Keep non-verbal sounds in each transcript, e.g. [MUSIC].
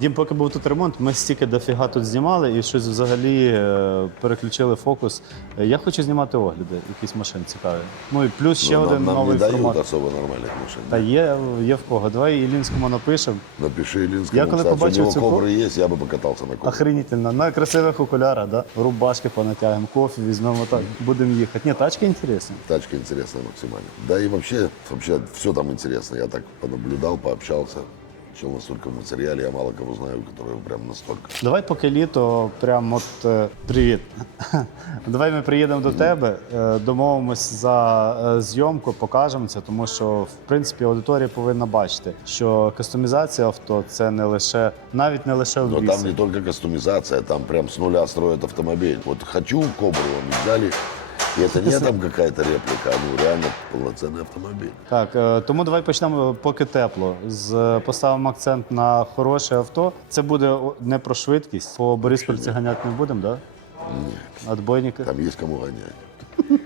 Дім, поки був тут ремонт, ми стільки дофіга тут знімали і щось взагалі е, переключили фокус. Е, Я хочу знімати огляди, якісь машин цікаві. Ну і плюс ще Ну, один нам, нам новий не дают формат. особо нормальных машин. Та є, є в кого. Давай Ілінському напишемо. Напиши Ильинскому. Я коли Кстати, побачив у него цю ко- кобры есть, я бы покатался на кобре. Охренительно. На красивих окулярах, да? рубашки понатягнемо, кофе візьмемо так. Будемо їхати. Ні, тачки інтересні. Тачка интересная максимально. Да и вообще, вообще все там интересно. Я так понаблюдал, пообщался. Еще настолько в материале, я мало кого знаю, которые прям настолько. Давай поки літо, прям от е, привіт. [LAUGHS] Давай ми приїдемо до тебе, е, домовимось за е, зйомку, покажемо це, тому що в принципі аудиторія повинна бачити, що кастомізація авто це не лише навіть не лише в Но лісі. там не только кастомизация, там прям с нуля строят автомобиль. Вот хочу кобру, они взяли. И це не там якась репліка, а ну реально повноцінний автомобіль. Так, е, тому давай почнемо поки тепло. З поставимо акцент на хороше авто. Це буде не про швидкість. По Бориспільці ганяти не будемо, да? Ні. Отбойники. там є кому гонять.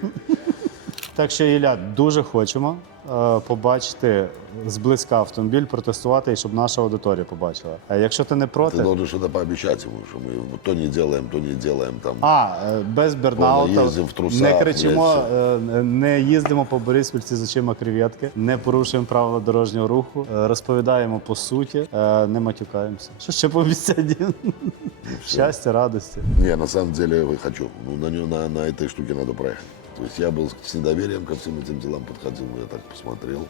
Так що, Ілля, дуже хочемо е, побачити зблизька автомобіль, протестувати і щоб наша аудиторія побачила. А якщо ти не Ты проти, должен что-то пообещать ему, что мы вот то не делаем, то не делаем. Там. а е, без бернаута, Повно їздимо в трусах, не кричимо, блядь, е, не їздимо по Бориспільці з очима креветки, не порушуємо правила дорожнього руху, е, розповідаємо по суті, е, не матюкаємося. Що ще пообіцяти? Щастя, радості. Не, на самом деле я хочу. Ну, на, нё- на, на этой штуке надо проехать. То есть я был с недоверием ко всем этим делам подходил, но я так посмотрел.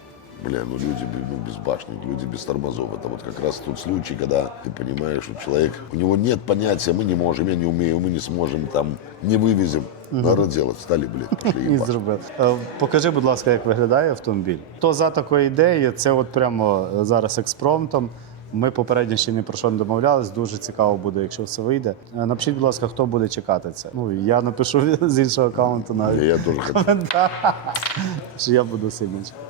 Бля, ну люди б- ну, безбашенники, люди без тормозов. Это вот как раз тот случай, когда ты понимаешь, что человек, у него нет понятия, мы не можем, я не умею, мы не сможем, там, не вывезем. Надо делать. Встали, блядь, пошли [LAUGHS] І ебать. зробив. Е, Покажи, будь ласка, як виглядає автомобіль. То за такою ідеєю, це от прямо е, зараз експромтом. Ми попередньо ще ні про що не домовлялись. Дуже цікаво буде, якщо все вийде. Е, Напишіть, будь ласка, хто буде чекати це. Ну я напишу [LAUGHS] з іншого аккаунту навіть. Я дуже [LAUGHS] хочу. що я буду сильно чекати.